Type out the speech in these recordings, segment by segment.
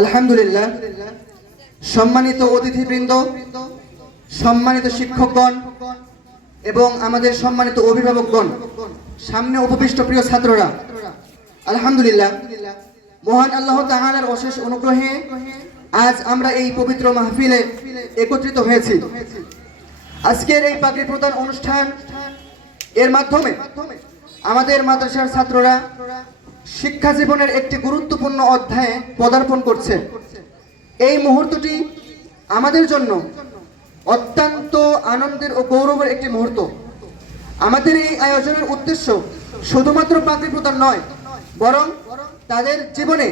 আলহামদুলিল্লাহ। সম্মানিত অতিথিবৃন্দ, সম্মানিত শিক্ষকগণ এবং আমাদের সম্মানিত অভিভাবকগণ, সামনে উপবিষ্ট প্রিয় ছাত্ররা, আলহামদুলিল্লাহ। মহান আল্লাহ তাআলার অশেষ অনুগ্রহে আজ আমরা এই পবিত্র মাহফিলে একত্রিত হয়েছি। আজকের এই পাগড়ি প্রদান অনুষ্ঠান এর মাধ্যমে আমাদের মাদ্রাসার ছাত্ররা শিক্ষা জীবনের একটি গুরুত্বপূর্ণ অধ্যায়ে পদার্পণ করছে। এই মুহূর্তটি আমাদের জন্য অত্যন্ত আনন্দের ও গৌরবের একটি মুহূর্ত। আমাদের এই আয়োজনের উদ্দেশ্য শুধুমাত্র পাগড়ি প্রদান নয়, বরং তাদের জীবনে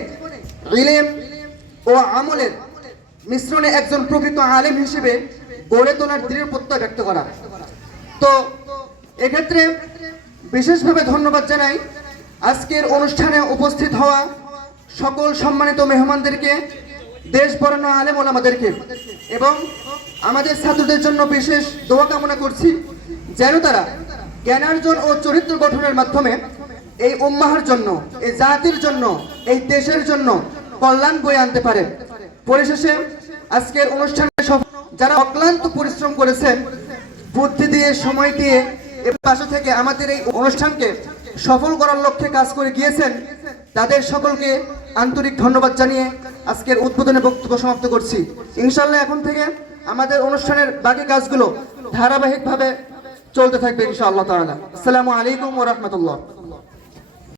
ইলেম ও আমলের মিশ্রণে একজন প্রকৃত আলেম হিসেবে গড়ে তোলার দৃঢ় প্রত্যয় ব্যক্ত করা। তো এক্ষেত্রে বিশেষভাবে ধন্যবাদ জানাই আজকের অনুষ্ঠানে উপস্থিত হওয়া সকল সম্মানিত মেহমানদেরকে, দেশ বরানো আলেম ওলামাদেরকে এবং আমাদের ছাত্রদের জন্য বিশেষ দোয়া কামনা করছি যেন তারা জ্ঞানার্জন ও চরিত্র গঠনের মাধ্যমে এই উম্মাহার জন্য, এই জাতির জন্য, এই দেশের জন্য কল্যাণ বয়ে আনতে পারে। পরিশেষে আজকের অনুষ্ঠানে যারা অক্লান্ত পরিশ্রম করেছেন, বুদ্ধি দিয়ে, সময় দিয়ে এর পাশে থেকে আমাদের এই অনুষ্ঠানকে সফল করার লক্ষ্যে কাজ করে গিয়েছেন। তাদের সকলকে আন্তরিক ধন্যবাদ জানিয়ে আজকের উদ্বোধনে বক্তব্য সমাপ্ত করছি। ইনশাল্লাহ এখন থেকে আমাদের অনুষ্ঠানের বাকি কাজগুলো ধারাবাহিকভাবে চলতে থাকবে ইনশাআল্লাহ তাআলা। আসসালামু আলাইকুম ওয়া